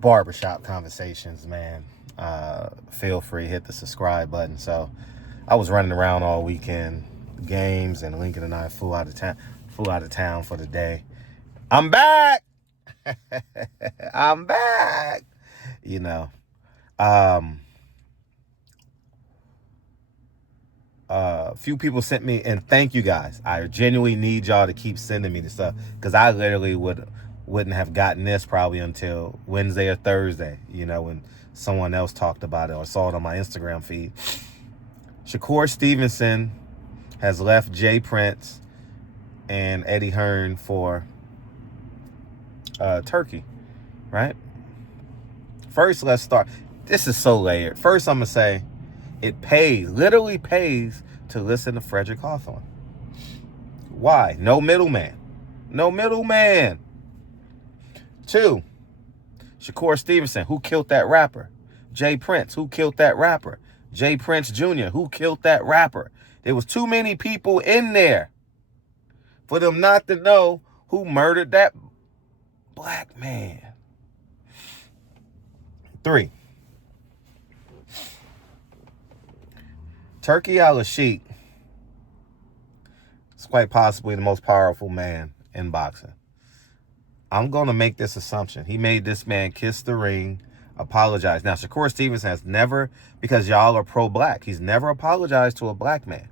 barbershop conversations, man, feel free, hit the subscribe button. So I was running around all weekend, games, and Lincoln and I flew out of town for the day. I'm back. I'm back. You know, a few people sent me, and thank you guys. I genuinely need y'all to keep sending me the stuff, because I literally wouldn't have gotten this probably until Wednesday or Thursday, when someone else talked about it or saw it on my Instagram feed. Shakur Stevenson has left Jay Prince and Eddie Hearn for Turkey, right? First, let's start. This is so layered. First, I'm going to say it literally pays to listen to Frederick Hawthorne. Why? No middleman. No middleman. 2, Shakur Stevenson, who killed that rapper? Jay Prince, who killed that rapper? Jay Prince Jr., who killed that rapper? There was too many people in there for them not to know who murdered that black man. 3, Turkey al-Sheikh is quite possibly the most powerful man in boxing. I'm going to make this assumption. He made this man kiss the ring, apologize. Now, Shakur Stevenson has never, because y'all are pro-black, he's never apologized to a black man.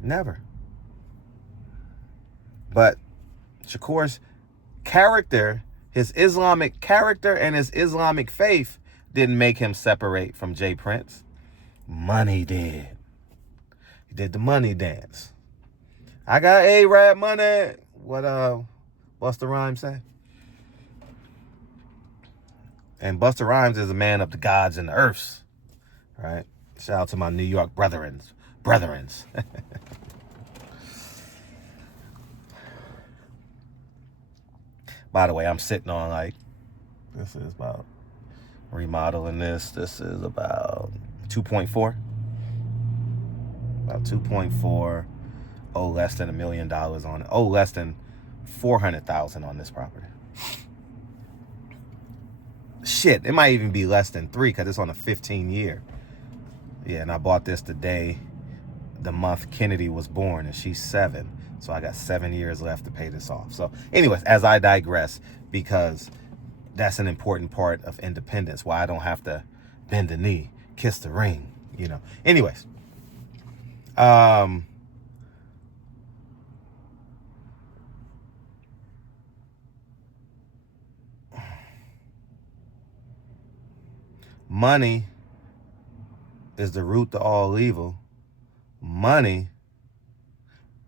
Never. But Shakur's character, his Islamic character and his Islamic faith didn't make him separate from Jay Prince. Money did. He did the money dance. I got A-Rap money. What Busta Rhymes say? And Busta Rhymes is a man of the gods and the earths. Right? Shout out to my New York brethrens. By the way, I'm sitting on this is about remodeling this. This is about 2.4. About 2.4. Oh, less than $1 million on it. Oh, less than $400,000 on this property. Shit, it might even be less than 3 because it's on a 15-year. Yeah, and I bought this the month Kennedy was born, and she's 7. So I got 7 years left to pay this off. So anyways, as I digress, because that's an important part of independence, why I don't have to bend the knee, kiss the ring, Anyways, money is the root to all evil. Money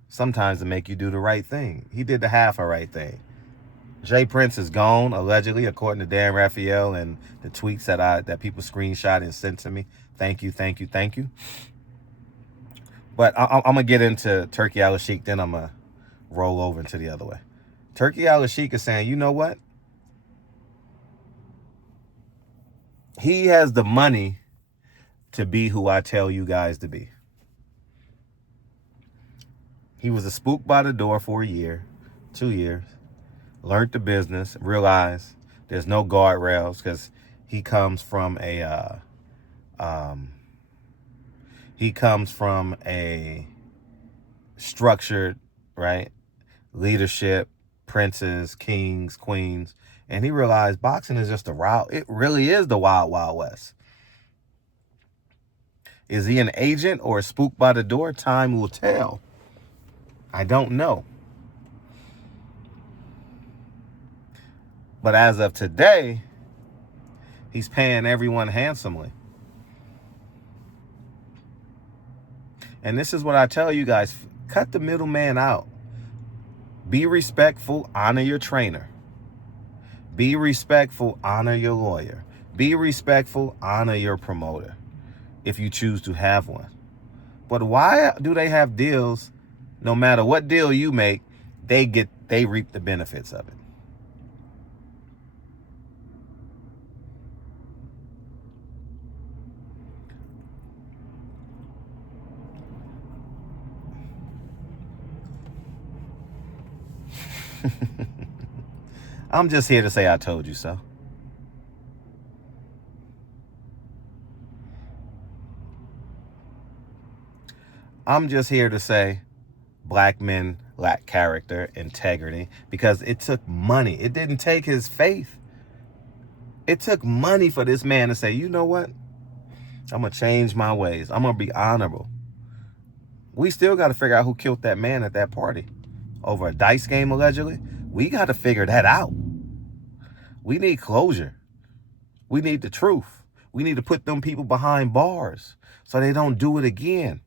sometimes to make you do the right thing. He did the half a right thing. Jay Prince is gone, allegedly, according to Dan Raphael and the tweets that people screenshot and sent to me. Thank you. But I'm going to get into Turkey al-Sheikh, then I'm going to roll over into the other way. Turkey al-Sheikh is saying, you know what? He has the money to be who I tell you guys to be. He was a spook by the door for a year, 2 years, learned the business, realized there's no guardrails because he comes from a structured, right, leadership, princes, kings, queens, and he realized boxing is just it really is the wild, wild west. Is he an agent or a spook by the door? Time will tell. I don't know. But as of today, he's paying everyone handsomely. And this is what I tell you guys. Cut the middleman out. Be respectful. Honor your trainer. Be respectful. Honor your lawyer. Be respectful. Honor your promoter, if you choose to have one. But why do they have deals? No matter what deal you make, they reap the benefits of it. I'm just here to say I told you so. I'm just here to say black men lack character, integrity, because it took money. It didn't take his faith. It took money for this man to say, you know what? I'm going to change my ways. I'm going to be honorable. We still got to figure out who killed that man at that party over a dice game, allegedly. We got to figure that out. We need closure. We need the truth. We need to put them people behind bars so they don't do it again.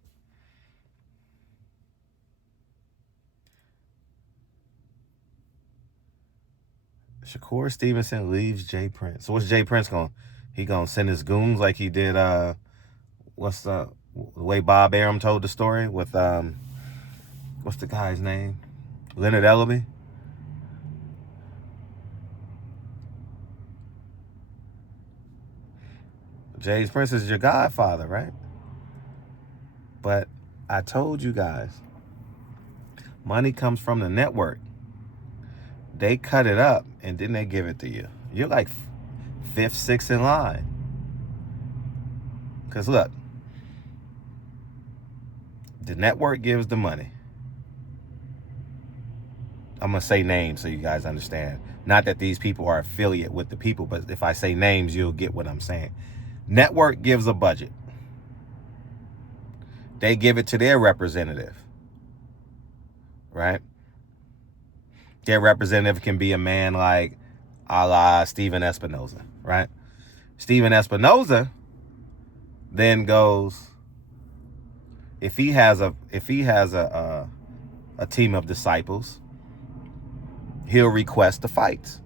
Shakur Stevenson leaves Jay Prince. So what's Jay Prince going? He going to send his goons like he did, what's the way Bob Arum told the story with, what's the guy's name? Leonard Ellaby. Jay Prince is your godfather, right? But I told you guys, money comes from the network. They cut it up and then they give it to you. You're like fifth, sixth in line. Because look, the network gives the money. I'm going to say names so you guys understand. Not that these people are affiliate with the people, but if I say names, you'll get what I'm saying. Network gives a budget. They give it to their representative, right? Their representative can be a man like a la Steven Espinoza, right? Steven Espinoza then goes, if he has a team of disciples, he'll request the fights.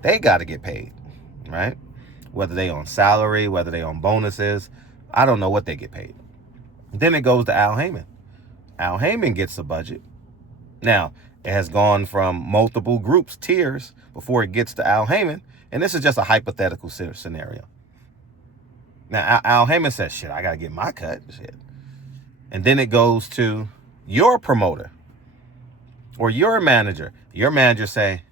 They got to get paid, right? Whether they on salary, whether they on bonuses, I don't know what they get paid. Then it goes to Al Heyman. Al Heyman gets the budget. Now, it has gone from multiple groups, tiers, before it gets to Al Heyman. And this is just a hypothetical scenario. Now, Al Heyman says, shit, I got to get my cut. Shit. And then it goes to your promoter or your manager. Your manager say,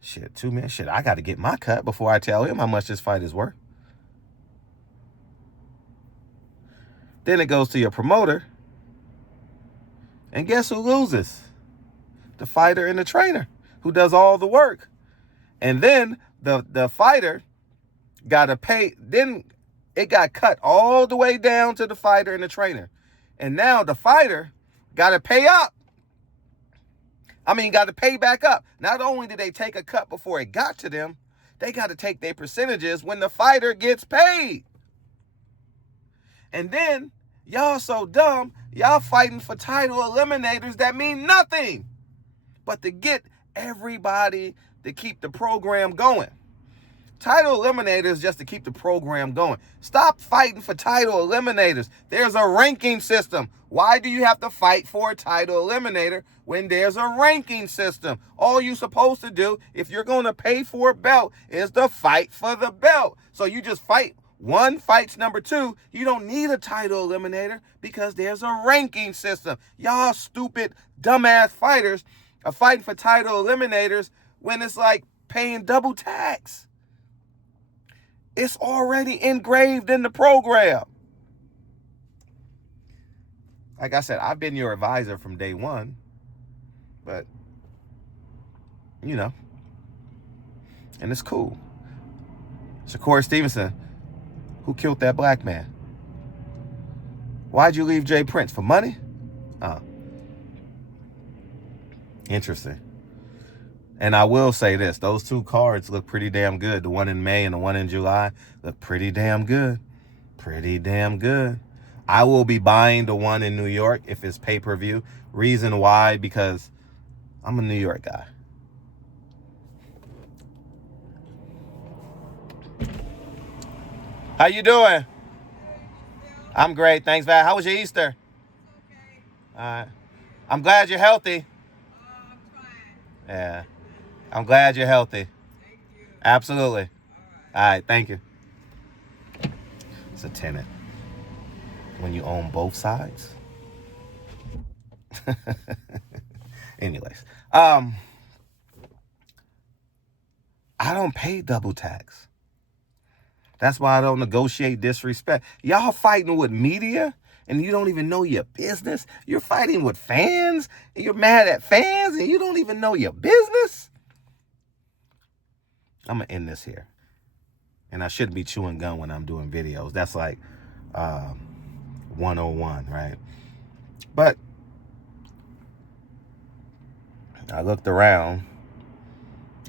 shit, 2 minutes, shit, I got to get my cut before I tell him how much this fight is worth. Then it goes to your promoter. And guess who loses? The fighter and the trainer who does all the work. And then the fighter got to pay. Then it got cut all the way down to the fighter and the trainer. And now the fighter got to pay up. Got to pay back up. Not only did they take a cut before it got to them, they got to take their percentages when the fighter gets paid. And then y'all so dumb, y'all fighting for title eliminators that mean nothing but to get everybody to keep the program going. Title eliminators just to keep the program going. Stop fighting for title eliminators. There's a ranking system. Why do you have to fight for a title eliminator when there's a ranking system? All you're supposed to do, if you're going to pay for a belt, is to fight for the belt. So you just fight. One fights number two. You don't need a title eliminator because there's a ranking system. Y'all stupid, dumbass fighters are fighting for title eliminators when it's like paying double tax. It's already engraved in the program. Like I said, I've been your advisor from day one, but, and it's cool. Shakur Stevenson, who killed that black man? Why'd you leave Jay Prince? For money? Interesting. And I will say this, those two cards look pretty damn good. The one in May and the one in July look pretty damn good. Pretty damn good. I will be buying the one in New York if it's pay-per-view. Reason why, because I'm a New York guy. How you doing? I'm great. Thanks, Val. How was your Easter? Okay. All right. I'm glad you're healthy. I'm trying. Yeah. I'm glad you're healthy. Thank you. Absolutely. All All right. Thank you. It's a tenant. When you own both sides. Anyways, I don't pay double tax. That's why I don't negotiate disrespect. Y'all fighting with media and you don't even know your business. You're fighting with fans and you're mad at fans and you don't even know your business. I'm going to end this here. And I shouldn't be chewing gum when I'm doing videos. That's like 101, right? But I looked around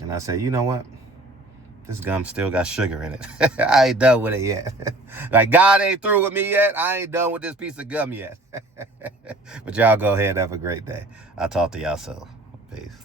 and I said, you know what? This gum still got sugar in it. I ain't done with it yet. Like, God ain't through with me yet. I ain't done with this piece of gum yet. But y'all go ahead and have a great day. I'll talk to y'all soon. Peace.